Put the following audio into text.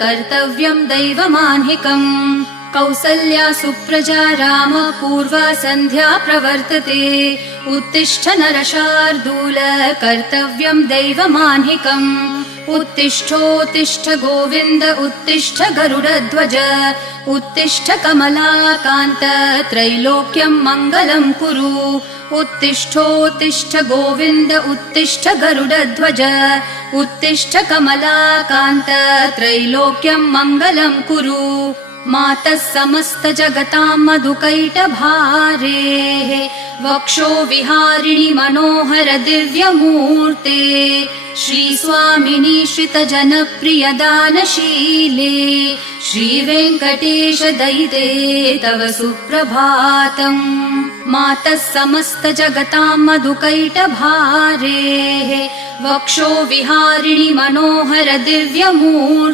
कर्तव्यं दैवमान्हिकम् कौसल्या सुप्रजा राम पूर्वा सन्ध्या प्रवर्तते उत्तिष्ठ नरशार्दूल कर्तव्यं दैवमान्हिकम् उत्तिष्ठोत्तिष्ठ गोविन्द उत्तिष्ठ गरुडध्वज उत्तिष्ठ कमलाकान्त त्रैलोक्यं मङ्गलं कुरु उत्तिष्ठोत्तिष्ठ गोविन्द उत्तिष्ठ गरुडध्वज उत्तिष्ठ कमलाकान्त त्रैलोक्यं मङ्गलं कुरु मातः समस्त जगतां मधुकैटभारेः वक्षो विहारिणि मनोहर दिव्यमूर्ते श्रीस्वामिनि श्रितजनप्रियदानशीले श्रीवेङ्कटेश दयिते तव सुप्रभातम् मातः समस्त जगतां मधुकैटभारेः वक्षो विहारिणि मनोहर दिव्यमूर्ते